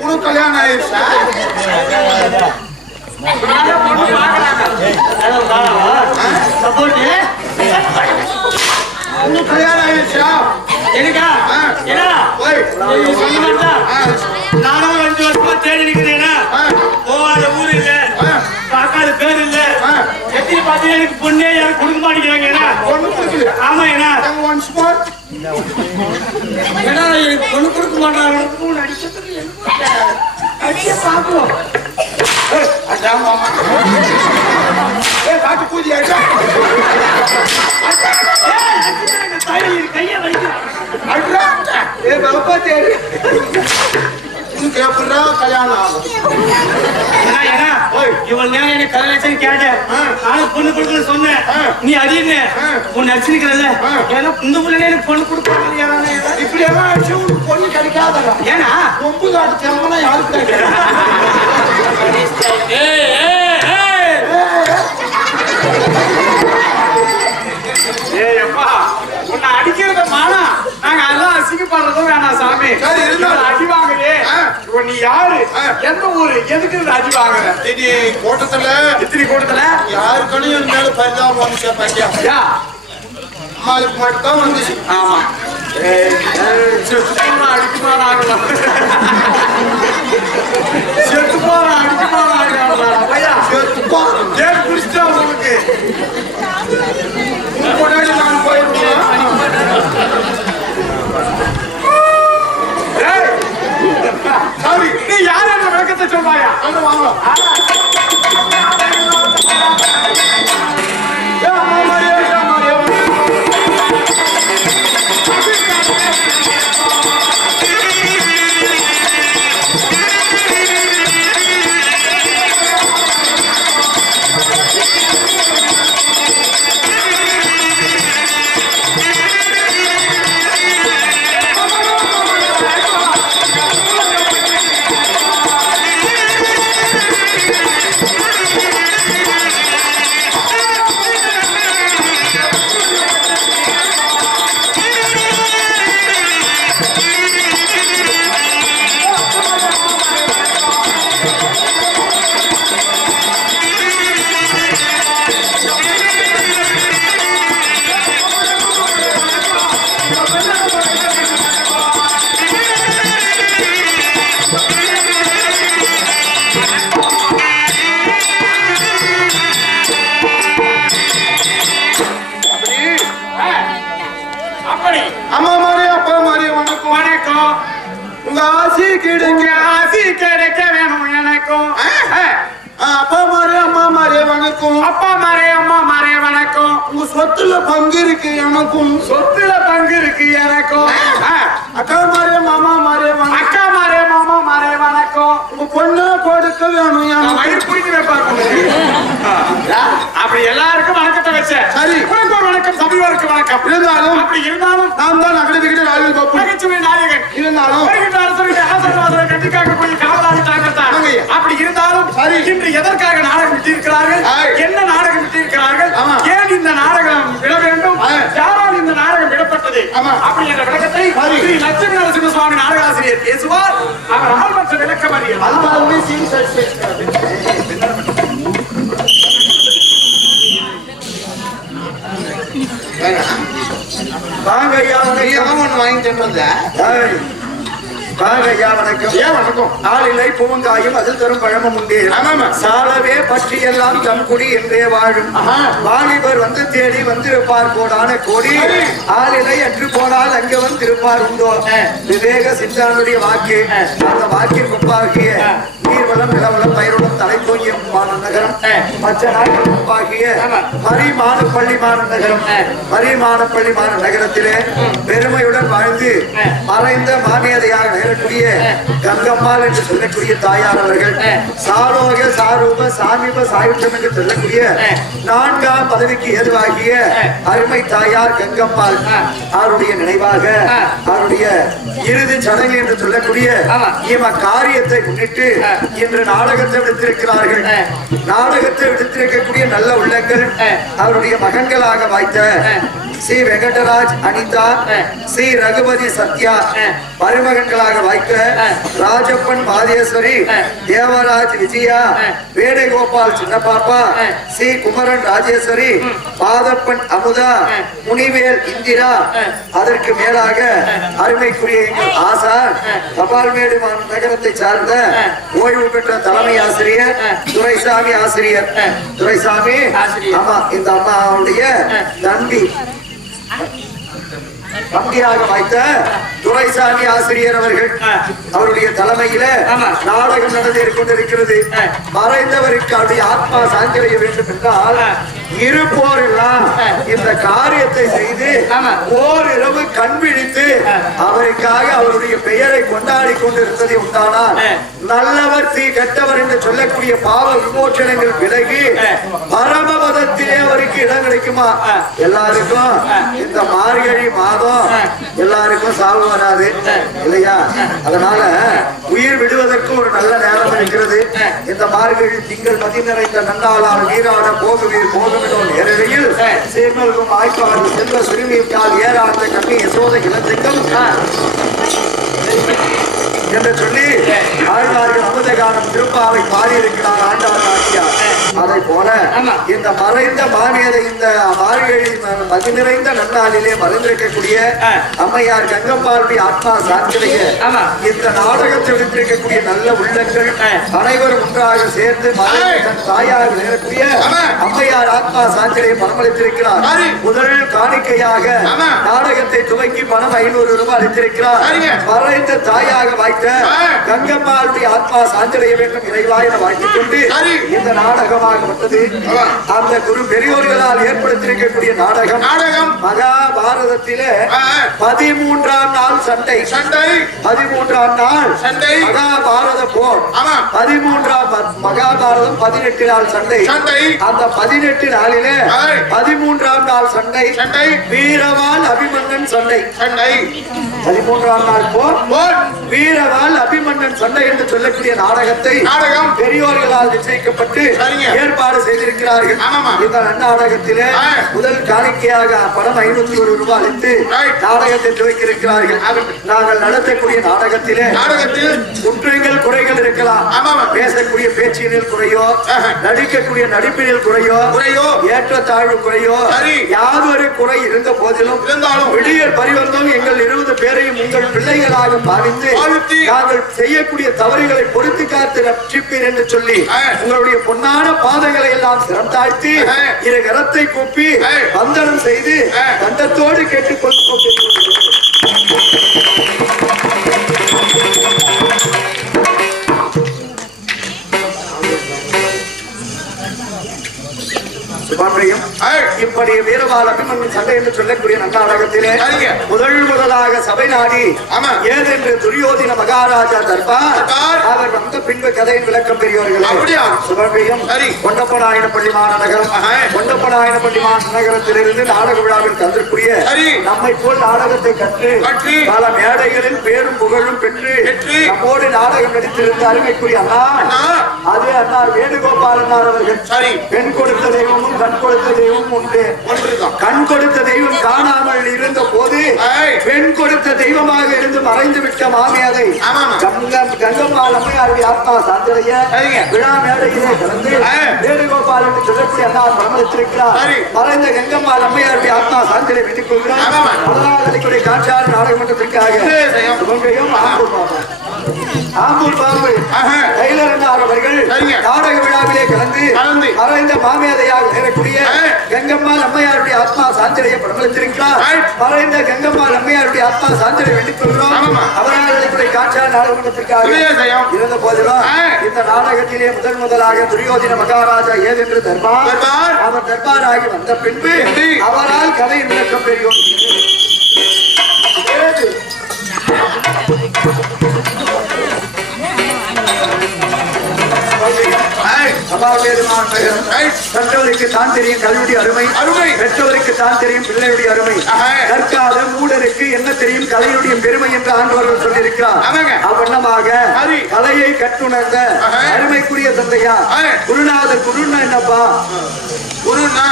உனக்கு கல்யாணம் ஆயிடுச்சா? உனக்கு கல்யாணம் ஆயிடுச்சா? எனக்கா? ஏன்னா பொண்ணு கொடுக்க மாட்டாங்க உன்னை அடிச்சதுக்கு? அடிக்க பாக்குவோம் அதான் மாமா. ஏ காட்டு பூஜை ஆயிடுச்சா? கையை வைக்கிறேன் அட்ரா ஏ பாப்பா தேடு. உனக்கு எப்படா கல்யாணம் ஆகும். ஏன்னா, ஏன்னா, கல்யாணம் கேட்டேன் ஆ. நானும் பொண்ணு கொடுக்கணும்னு சொன்னேன். நீ. உன் நடிச்சிருக்கிறல்ல ஆ. ஏன்னா இந்த ஊர்ல எனக்கு பொண்ணு கொடுக்கணும் இப்படி எல்லாம் ஆச்சு உனக்கு பொண்ணு கிடைக்காதடா. ஏன்னா? கொம்பு காட்டு திறமனா யாருக்கு கிடைக்காது வேணாம் சாமி. அடி வாங்குறே நீ யாரு. எந்த ஊரு? எதுக்கு அடி வாங்குற? இது கூட்டத்துல. இத்திரி கூட்டத்துல? யாருக்கணும் என் மேல பரிதாபம் வந்துச்சா பாக்கியா யா. அம்மாளுக்கு மட்டும் வந்துச்சு. ஆமா. ஏய், ஏய், செத்து போனா அடிக்குமாடா ஆகலாம். செத்து போனா அடிக்குமாடா ஆகலாம். பையா, செத்துப்பா ஏன் குடிச்சிட்டா உங்களுக்கு. உன் விளக்கத்தை சொல்வாயா உங்க ஆசி உங்க ஆசி கிடைக்க வேணும் எனக்கும் அப்பா மாறே அம்மா மாறே வணக்கம். அப்பா மாறே அம்மா மாறே வணக்கம். உங்க சொத்துல பங்கு இருக்கு எனக்கும். சொத்துல பங்கு இருக்கு எனக்கும். அக்கா மாதிரி மாமா வணக்கம். அக்கா மாரே மாமா மாரே வணக்கம். உங்க பொண்ணு கொடுக்க வேணும் வயிறு வைப்பாரு அப்படி எல்லாருக்கும் வணக்கத்தை வச்சேன் சரி. உனக்கு ஒரு வணக்கம் சபையோருக்கு வணக்கம் இருந்தாலும் அப்படி இருந்தாலும் நான் தான் நகரத்துக்கிட்ட ராஜு கப்பு நகைச்சுவை நாயகன் இருந்தாலும் வருகின்ற அரசருடைய ஆசீர்வாதத்தை கட்டி காக்கக்கூடிய காவலாளி தாங்கள் தான். ஆமாய்யா. அப்படி இருந்தாலும் சரி. இன்று எதற்காக நாடகம் விட்டிருக்கிறார்கள். என்ன நாடகம் விட்டிருக்கிறார்கள். ஏன் இந்த நாடகம் விட வேண்டும். யாரால் இந்த நாடகம் விடப்பட்டது. அப்படி என்ற விளக்கத்தை. ஸ்ரீ லட்சுமி நரசிம்ம சுவாமி நாடகாசிரியர் பேசுவார் அவர் ஆழ்மற்ற விளக்கம் அறியலாம் வாங்க ஐயா வணக்கம் வந்த? ஏய், வாங்க ஐயா வணக்கம் ஏன் வணக்கம் ஆளில்லை பூவங்காயும் அதில் தரும் பழமும் உண்டு. சாலவே பற்றியெல்லாம் தம் குடி என்றே வாழும். வாலிபர் வந்து தேடி வந்திருப்பார் கோடான கோடி. ஆளிலை என்று போனால் அங்க வந்திருப்பார் உண்டோ? விவேக சிந்தானுடைய வாக்கு. அந்த வாக்கின் முன்பாகிய நீர்வளம் நிலவளம் பயிரோடம் தலை தூங்கிய நகரம் மற்ற நாட்கள் முன்பாகிய மரிமானப்பள்ளி மாநகரம். மரிமானப்பள்ளி மான நகரத்திலே பெருமையுடன் வாழ்ந்து மறைந்த மாமியதையாக நேரக்கூடிய கங்கம்மாள் என்று சொல்லக்கூடிய தாயார் அவர்கள் சாரோக சாரூப சாமீப சாயுத்தம் என்று சொல்லக்கூடிய நான்காம் பதவிக்கு ஏதுவாகிய அருமை தாயார் கங்கம்மாள் அவருடைய நினைவாக அவருடைய இறுதி சடங்கு என்று சொல்லக்கூடிய இவ காரியத்தை முன்னிட்டு இன்று நாடகத்தை விடுத்திருக்கிறார்கள் நாடகத்தை விடுத்திருக்கக்கூடிய நல்ல உள்ளங்கள் அவருடைய மகன்களாக வாய்த்த ஸ்ரீ வெங்கடராஜ் அனிதா ஸ்ரீ ரகுபதி சத்யா மருமகன்களாக வாய்த்த ராஜப்பன் மாதேஸ்வரி தேவராஜ் விஜயா வேணுகோபால் சின்னபாப்பா ஸ்ரீ குமரன் ராஜேஸ்வரி பாதப்பன் அமுதா முனிவேல் இந்திரா. அதற்கு மேலாக அருமைக்குரிய எங்கள் ஆசா தபால்மேடு மா- நகரத்தை சார்ந்த ஓய்வு பெற்ற தலைமை ஆசிரியர் துரைசாமி ஆசிரியர் துரைசாமி ஆசிரியர். ஆமா இந்த அம்மாவுடைய தம்பி தம்பியாக வாய்த்த துரைசாமி ஆசிரியர் அவர்கள் அவருடைய தலைமையில. நாடகம் நடந்து கொண்டிருக்கிறது. மறைந்தவருக்கு அவருடைய ஆத்மா சாந்திரைய வேண்டும் என்றால். இருப்போர் எல்லாம் இந்த காரியத்தை செய்து. ஓரிரவு கண் விழித்து அவருக்காக அவருடைய பெயரை கொண்டாடி கொண்டிருந்ததை உண்டானால். நல்லவர் தீ கெட்டவர் என்று சொல்லக்கூடிய பாவ விமோச்சனங்கள் விலகி. பரமபதத்திலே அவருக்கு இடம் கிடைக்குமா எல்லாருக்கும் இந்த மார்கழி மாதம் எல்லாருக்கும் சாவு வராது. இல்லையா? அதனால உயிர் விடுவதற்கு ஒரு நல்ல நேரம் இருக்கிறது. இந்த மார்கழி திங்கள் மதி நிறைந்த நன்னாளால் நீராட போகுவீர் போகுமிடோ நேரடியில் சேர்மல்கும் ஆய்ப்பாளர் செல்வ சிறுமிக்கால் ஏறாந்த கண்ணி யசோத இளஞ்செங்கம் என்று சொல்லி ஆழ்வார்கள் அமுத காலம் திருப்பாவை பாடியிருக்கிறார் ஆண்டவர் நாட்டியார் அதை போல. இந்த மறைந்த மானியதை இந்த மார்கழி மதி நிறைந்த நன்னாளிலே மறைந்திருக்கக்கூடிய. அம்மையார் கங்கம்பாளுடைய ஆத்மா சாந்திரைய ஆமா. இந்த நாடகத்தில் எடுத்திருக்கக்கூடிய நல்ல உள்ளங்கள் ஆ. அனைவரும் ஒன்றாக சேர்ந்து. தன் தாயாக நேரக்கூடிய. அம்மையார் ஆத்மா சாந்திரையை பணமளித்திருக்கிறார். முதல் காணிக்கையாக. நாடகத்தை துவக்கி பணம் ஐநூறு ரூபாய் அளித்திருக்கிறார். மறைந்த தாயாக வாய்த்த. கங்கம்மாளுடைய ஆத்மா சாந்திரைய வேண்டும் இறைவா என வாழ்த்திக் கொண்டு. இந்த நாடகமாக ஆமா. அந்த குரு பெரியோர்களால் ஏற்படுத்தியிருக்கக்கூடிய நாடகம். நாடகம். மகாபாரதத்திலே. பதிமூன்றாம் நாள் சண்டை. சண்டை. பதிமூன்றாம் நாள் சண்டை. மகாபாரத போர். பதிமூன்றாம் மகாபாரதம் பதினெட்டு நாள் சண்டை. சண்டை. அந்த பதினெட்டு நாளிலே. பதிமூன்றாம் நாள் சண்டை. சண்டை. வீரவான் அபிமன்னன் சண்டை. சண்டை. பதிமூன்றாம் நாள் போர். போர். வீரவால் அபிமன்னன் சண்டை என்று சொல்லக்கூடிய நாடகத்தை நாடகம். பெரியோர்களால் நிச்சயிக்கப்பட்டு. ஏற்பாடு செய்திருக்கிறார்கள். இந்த நாடகத்திலே. முதல் காணிக்கையாக பணம் ஐநூத்தி ஒரு ரூபாய் அளித்து. நாடகத்தை துவக்கியிருக்கிறார்கள் நாங்கள் நடத்தக்கூடிய நாடகத்திலே நாடகத்தில் குற்றங்கள் குறைகள் இருக்கலாம். பேசக்கூடிய பேச்சினில் குறையோ. நடிக்கக்கூடிய நடிப்பினில் குறையோ குறையோ. ஏற்றத்தாழ்வு குறையோ சரி. யாதொரு குறை இருந்த போதிலும் இருந்தாலும். விடியல் பரிவர்த்தம் எங்கள் இருபது பேரையும் உங்கள் பிள்ளைகளாக பாவித்து. நாங்கள் செய்யக்கூடிய தவறுகளை பொறுத்து காத்து ரட்சிப்பீர் என்று சொல்லி. உங்களுடைய பொன்னான பாதங்களை எல்லாம் சிரம் தாழ்த்தி ஆ. இரு கரத்தை கூப்பி. வந்தனம் செய்து. தண்டத்தோடு கேட்டுக்கொண்டு அபிமன்யு சண்டை என்று சொல்லக்கூடிய நன்னாடகத்திலே. முதல் முதலாக சபை நாடி. ஏதென்று துரியோதன மகாராஜா தர்பார். அவர் வந்த பின்பு கதையின் விளக்கம் பெரியவர்கள் சரி. கொண்டப்பநாயனப்பள்ளி மாநகரம். கொண்டப்பநாயனப்பள்ளி மாநகரத்திலிருந்து நாடக விழாவில் கந்திருக்கூடிய சரி. நம்மை போல் நாடகத்தை கற்று. பல மேடைகளில் பேரும் புகழும் பெற்று. நம்மோடு நாடகம் நடித்திருந்த அருமைக்குரிய அண்ணா. அது அண்ணா வேணுகோபால் அண்ணார் அவர்கள். பெண் கொடுத்த தெய்வமும் கண் கொடுத்த தெய்வமும் உண்டு பெண் கொடுத்த தெய்வமாக இருந்து மறைந்து விட்ட மாமியாரை. கங்கம் கங்கம்மாள் அம்மையாருடைய ஆத்மா சாந்தடைய சரிங்க. விழா மேடையிலே கலந்து. வேணுகோபால் என்று சொல்லக்கூடிய அண்ணா. மறைந்த கங்கம்மாள் அம்மையாருடைய ஆத்மா சாந்திரை விட்டுக் கொள்கிறார். முதலாவது காட்சியாளர் நாடகமன்றத்திற்காக ஆம்பூர் ஆஹா. டைலர் அவர்கள். நாடக விழாவிலே கலந்து கலந்து. மறைந்த மாமியாதையாக நேரக்கூடிய ஆ. கங்கம்மாள் அம்மையாருடைய ஆத்மா சாந்திரையை பிரபலித்திருக்கிறார். மறைந்த கங்கம்மாள் அம்மையாருடைய ஆத்மா சாந்திரை வேண்டிக் கொள்கிறோம் ஆமாமா. அவர்களுடைய காட்சியாளர் நாடகமன்றத்திற்காக. இருந்த போதிலும். இந்த நாடகத்திலே முதல் முதலாக துரியோதன மகாராஜா ஏதென்று தர்பார். அவர் தர்பாராகி வந்த பின்பு. அவரால் கதை விளக்கம் பெரியோம் ஏது? ஆய். சபாவேதமான நகரம் ரைட். கற்றவருக்கு தான் தெரியும் கல்வியுடைய அருமை அருமை. பெற்றவருக்கு தான் தெரியும் பிள்ளையுடைய அருமை. கற்காத மூடருக்கு என்ன தெரியும் கலையுடைய பெருமை என்று ஆண்டவர்கள் சொல்லியிருக்கிறார். அவ்வண்ணமாக. கலையை கற்றுணர்ந்த. அருமைக்குரிய தந்தையா ஆ. குருநாதர் குருன்னா என்னப்பா குருன்னா